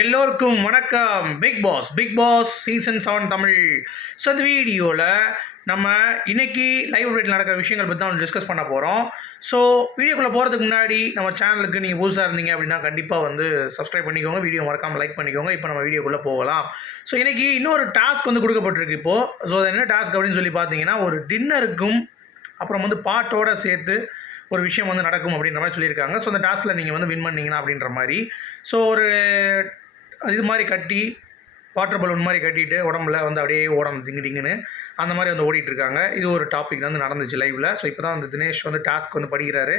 எல்லோருக்கும் வணக்கம். Bigg Boss Bigg Boss season seven Tamil. So இந்த வீடியோவில் நம்ம இன்னைக்கு லைவ் அப்டேட் நடக்கிற விஷயங்கள் பற்றி தான் டிஸ்கஸ் பண்ண போகிறோம் ஸோ வீடியோக்குள்ளே போகிறதுக்கு முன்னாடி நம்ம சேனலுக்கு நீங்கள் புதுசாக இருந்தீங்க அப்படின்னா கண்டிப்பாக வந்து சப்ஸ்கிரைப் பண்ணிக்கோங்க. வீடியோ மறக்காமல் லைக் பண்ணிக்கோங்க. இப்போ நம்ம வீடியோக்குள்ளே போகலாம். ஸோ இன்றைக்கி இன்னொரு டாஸ்க் வந்து கொடுக்கப்பட்டிருக்கு இப்போது ஸோ அது என்ன டாஸ்க் அப்படின்னு சொல்லி பார்த்தீங்கன்னா ஒரு டின்னருக்கும் அப்புறம் வந்து பாட்டோட சேர்த்து ஒரு விஷயம் வந்து நடக்கும் அப்படின்ற மாதிரி சொல்லியிருக்காங்க. ஸோ அந்த டாஸ்கில் நீங்கள் வந்து வின் பண்ணீங்கன்னா அப்படின்ற மாதிரி. ஸோ ஒரு இது மாதிரி கட்டி வாட்டர் பலூன் மாதிரி கட்டிட்டு உடம்புல வந்து அப்படியே ஓடணும் டிங்கு டிங்குன்னு. அந்த மாதிரி வந்து ஓடிட்டுருக்காங்க. இது ஒரு டாபிக் வந்து நடந்துச்சு லைவில் ஸோ இப்போ தான் வந்து தினேஷ் வந்து டாஸ்க் வந்து படிக்கிறாரு.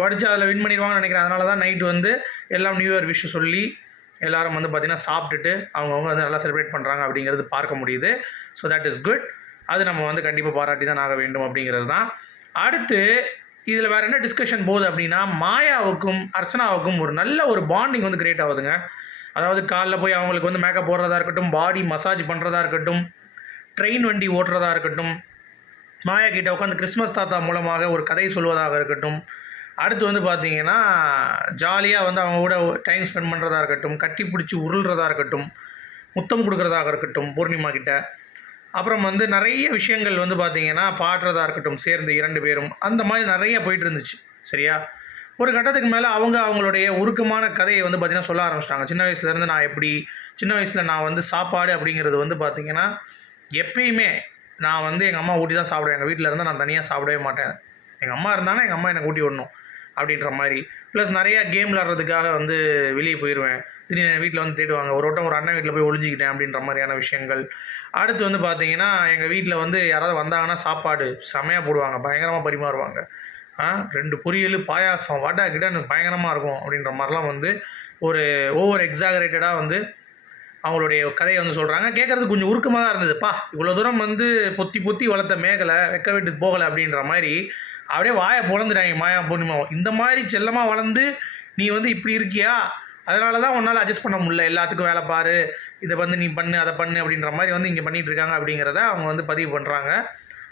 படித்து அதில் வின் பண்ணிடுவாங்கன்னு நினைக்கிறேன். அதனால தான் நைட் வந்து எல்லாம் நியூ இயர் விஷயம் சொல்லி எல்லாரும் வந்து பார்த்திங்கன்னா சாப்பிட்டுட்டு அவங்கவுங்க வந்து நல்லா செலிப்ரேட் பண்ணுறாங்க அப்படிங்கிறது பார்க்க முடியுது. ஸோ தட் இஸ் குட் அது நம்ம வந்து கண்டிப்பாக பாராட்டி தான் ஆக வேண்டும் அப்படிங்கிறது தான். அடுத்து இதில் வேறு என்ன டிஸ்கஷன் போகுது அப்படின்னா மாயாவுக்கும் அர்ச்சனாவுக்கும் ஒரு நல்ல ஒரு பாண்டிங் வந்து கிரியேட் ஆகுதுங்க. அதாவது காலைல போய் அவங்களுக்கு வந்து மேக்கப் போடுறதா இருக்கட்டும் பாடி மசாஜ் பண்ணுறதா இருக்கட்டும் ட்ரெயின் வண்டி ஓட்டுறதா இருக்கட்டும் மாயா கிட்ட உட்காந்து கிறிஸ்மஸ் தாத்தா மூலமாக ஒரு கதை சொல்வதாக இருக்கட்டும். அடுத்து வந்து பார்த்தீங்கன்னா ஜாலியாக வந்து அவங்க கூட டைம் ஸ்பெண்ட் பண்ணுறதா இருக்கட்டும் கட்டி பிடிச்சி உருள்றதா இருக்கட்டும் முத்தம் கொடுக்குறதாக இருக்கட்டும் பூர்ணிமா கிட்ட. அப்புறம் வந்து நிறைய விஷயங்கள் வந்து பார்த்தீங்கன்னா பாடுறதா இருக்கட்டும் சேர்ந்து இரண்டு பேரும் அந்த மாதிரி நிறைய போயிட்டு இருந்துச்சு. சரியா? ஒரு கட்டத்துக்கு மேலே அவங்க அவங்களுடைய உருக்கமான கதையை வந்து பார்த்திங்கன்னா சொல்ல ஆரம்பிச்சிட்டாங்க. சின்ன வயசுலேருந்து நான் எப்படி சின்ன வயசில் நான் வந்து சாப்பாடு அப்படிங்கிறது வந்து பார்த்திங்கன்னா எப்பயுமே நான் வந்து எங்கள் அம்மா ஊட்டி தான் சாப்பிடுவேன். எங்கள் வீட்டில் இருந்தால் நான் தனியாக சாப்பிடவே மாட்டேன். எங்கள் அம்மா இருந்தாங்கன்னா எங்கள் அம்மா என்னை ஊட்டி விடணும் அப்படின்ற மாதிரி. ப்ளஸ் நிறையா கேம் விளாட்றதுக்காக வந்து வெளியே போயிடுவேன் திடீர்னு வீட்டில் வந்து தேடுவாங்க. ஒரு வட்டம் ஒரு அண்ணன் வீட்டில் போய் ஒளிஞ்சிக்கிட்டேன் அப்படின்ற மாதிரியான விஷயங்கள். அடுத்து வந்து பார்த்தீங்கன்னா எங்கள் வீட்டில் வந்து யாராவது வந்தாங்கன்னா சாப்பாடு செமையாக போடுவாங்க. பயங்கரமாக பரிமாறுவாங்க. ஆ ரெண்டு பொரியல் பாயாசம் வடை கிடன்னு பயங்கரமாக இருக்கும் அப்படின்ற மாதிரிலாம் வந்து ஒரு ஓவர் எக்ஸாகரேட்டடாக வந்து அவங்களுடைய கதையை வந்து சொல்கிறாங்க கேட்குறது கொஞ்சம் உருக்கமாக தான் இருந்ததுப்பா இவ்வளோ தூரம் வந்து பொத்தி பொத்தி வளர்த்த மேகலை வெக்க விட்டு போகலை அப்படின்ற மாதிரி அப்படியே வாயை பொழந்துட்டாங்க. மாயா பூர்ணிமாவும் இந்த மாதிரி செல்லமாக வளர்ந்து நீ வந்து இப்படி இருக்கியா? அதனால தான் உன்னால் அட்ஜஸ்ட் பண்ண முடியல. எல்லாத்துக்கும் வேலை பாரு. இதை வந்து நீ பண்ணு அதை பண்ணு அப்படின்ற மாதிரி வந்து இங்கே பண்ணிகிட்டு இருக்காங்க அப்படிங்கிறத அவங்க வந்து பதிவு பண்ணுறாங்க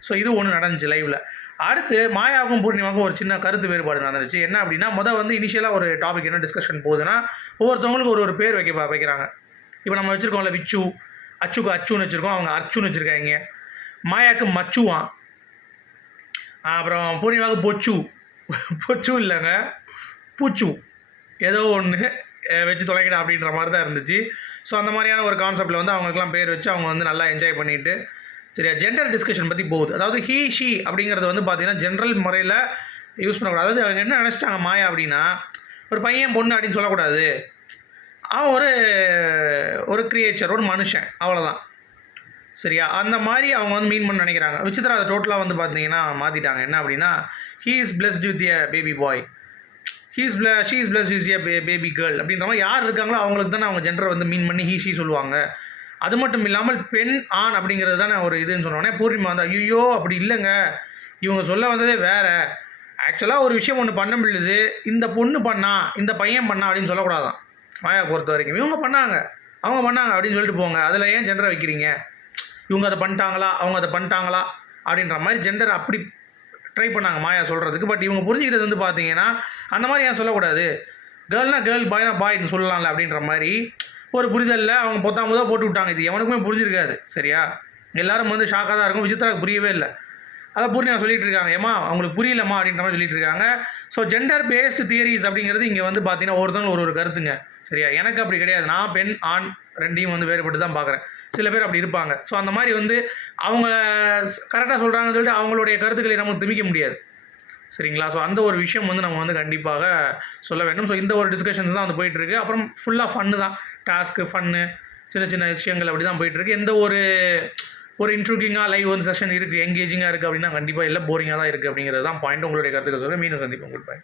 ஸோ இது ஒன்று நடந்துச்சு லைவில் அடுத்து மாயாவுக்கும் பூர்ணிமாவுக்கும் ஒரு சின்ன கருத்து வேறுபாடு நடந்துச்சு. என்ன அப்படின்னா மொதல் வந்து இனிஷியலாக ஒரு டாபிக் என்ன டிஸ்கஷன் போகுதுன்னா ஒவ்வொருத்தவங்களுக்கு ஒரு ஒரு பேர் வைக்க வைக்கிறாங்க. இப்போ நம்ம வச்சுருக்கோம்ல விச்சு அச்சுக்கு அச்சுன்னு வச்சுருக்கோம் அவங்க அர்ச்சுன்னு வச்சுருக்காங்க. மாயாவுக்கு மச்சுவான் அப்புறம் பூர்ணிமாவுக்கு பொச்சு. பொச்சு இல்லைங்க. பூச்சு. ஏதோ ஒன்று வச்சு தொலைக்கடா அப்படின்ற மாதிரி தான் இருந்துச்சு. ஸோ அந்த மாதிரியான ஒரு கான்செப்டில் வந்து அவங்களுக்குலாம் பேர் வச்சு அவங்க வந்து நல்லா என்ஜாய் பண்ணிட்டு சரியா? ஜெண்டர் டிஸ்கஷன் பற்றி போகுது. அதாவது ஹீ ஷி அப்படிங்கிறது வந்து பார்த்தீங்கன்னா ஜென்ரல் முறையில் யூஸ் பண்ணக்கூடாது. அதாவது அவங்க என்ன நினச்சிட்டாங்க மாயா அப்படின்னா ஒரு பையன் பொண்ணு அப்படின்னு சொல்லக்கூடாது. அவன் ஒரு ஒரு கிரியேச்சர் ஒரு மனுஷன் அவ்வளோதான் சரியா? அந்த மாதிரி அவங்க வந்து மீன் பண்ண நினைக்கிறாங்க. விசித்திரா அதை டோட்டலாக வந்து பார்த்தீங்கன்னா மாற்றிட்டாங்க என்ன அப்படின்னா he is blessed with a baby boy he's பிள she's is use a baby girl அப்படின்ற மாதிரி யார் இருக்காங்களோ அவங்களுக்கு தானே அவங்க ஜென்டரை வந்து மீன் பண்ணி ஹீ ஷீ சொல்லுவாங்க. அது மட்டும் இல்லாமல் பெண் ஆண் அப்படிங்கிறது தானே ஒரு இதுன்னு சொன்னோடனே பூர்ணிமா வந்து ஐயோ அப்படி இல்லைங்க. இவங்க சொல்ல வந்ததே வேறு. ஆக்சுவலாக ஒரு விஷயம் ஒன்று பண்ண முடியுது. இந்த பொண்ணு பண்ணா இந்த பையன் பண்ணா அப்படின்னு சொல்லக்கூடாதான். மாயா பொறுத்த வரைக்கும். இவங்க பண்ணாங்க. அவங்க பண்ணாங்க அப்படின்னு சொல்லிட்டு போங்க. அதில் ஏன் ஜெண்டரை வைக்கிறீங்க? இவங்க அதை பண்ணிட்டாங்களா? அவங்க அதை பண்ணிட்டாங்களா? அப்படின்ற மாதிரி ஜெண்டர் அப்படி ட்ரை பண்ணாங்க மாயா சொல்கிறதுக்கு பட் இவங்க புரிஞ்சுக்கிறது வந்து பார்த்தீங்கன்னா அந்த மாதிரி ஏன் சொல்லக்கூடாது? கேர்ள்னா கேர்ள் பாய்னா பாய்னு சொல்லலாம்ல அப்படின்ற மாதிரி ஒரு புரிதலில் அவங்க பொத்தாம் போதாக போட்டு விட்டாங்க. இது எவனுக்குமே புரிஞ்சிருக்காது. சரியா? எல்லாரும் வந்து ஷாக்காக தான் இருக்கும். விசித்ராவுக்கு புரியவே இல்லை. அதை பூர்ணிமா சொல்லிட்டு இருக்காங்க. ஏமா அவங்களுக்கு புரியலம்மா அப்படின்ற மாதிரி சொல்லிட்டு இருக்காங்க. ஸோ ஜெண்டர் பேஸ்டு தியரிஸ் அப்படிங்கிறது இங்கே வந்து பார்த்தீங்கன்னா ஒருத்தவங்க ஒரு ஒரு கருத்துங்க. சரியா? எனக்கு அப்படி கிடையாது. நான் பெண் ஆண் ரெண்டையும் வந்து வேறுபட்டு தான் பார்க்குறேன் சில பேர் அப்படி இருப்பாங்க. ஸோ அந்த மாதிரி வந்து அவங்க கரெக்டாக சொல்கிறாங்கன்னு சொல்லிட்டு அவங்களுடைய கருத்துக்களை நம்ம திமிக்க முடியாது. சரிங்களா? ஸோ அந்த ஒரு விஷயம் வந்து நம்ம வந்து கண்டிப்பாக சொல்ல வேண்டும். ஸோ இந்த ஒரு டிஸ்கஷன்ஸ் தான் வந்து போயிட்டுருக்கு. அப்புறம் ஃபுல்லாக ஃபன்னு தான். டாஸ்க்கு ஃபன்னு சின்ன சின்ன விஷயங்கள் அப்படி தான் போயிட்டு இருக்கு எந்த ஒரு ஒரு இன்ட்ரூக்கிங்காக லைவ் வந்து செஷன் இருக்குது எங்கேஜிங்காக இருக்குது அப்படின்னா கண்டிப்பாக இல்லை போரிங்காக தான் இருக்குது அப்படிங்கிறது தான் பாயிண்ட் உங்களுடைய கருத்துக்கள் சொல்ல மீண்டும் சந்திப்போம். Good bye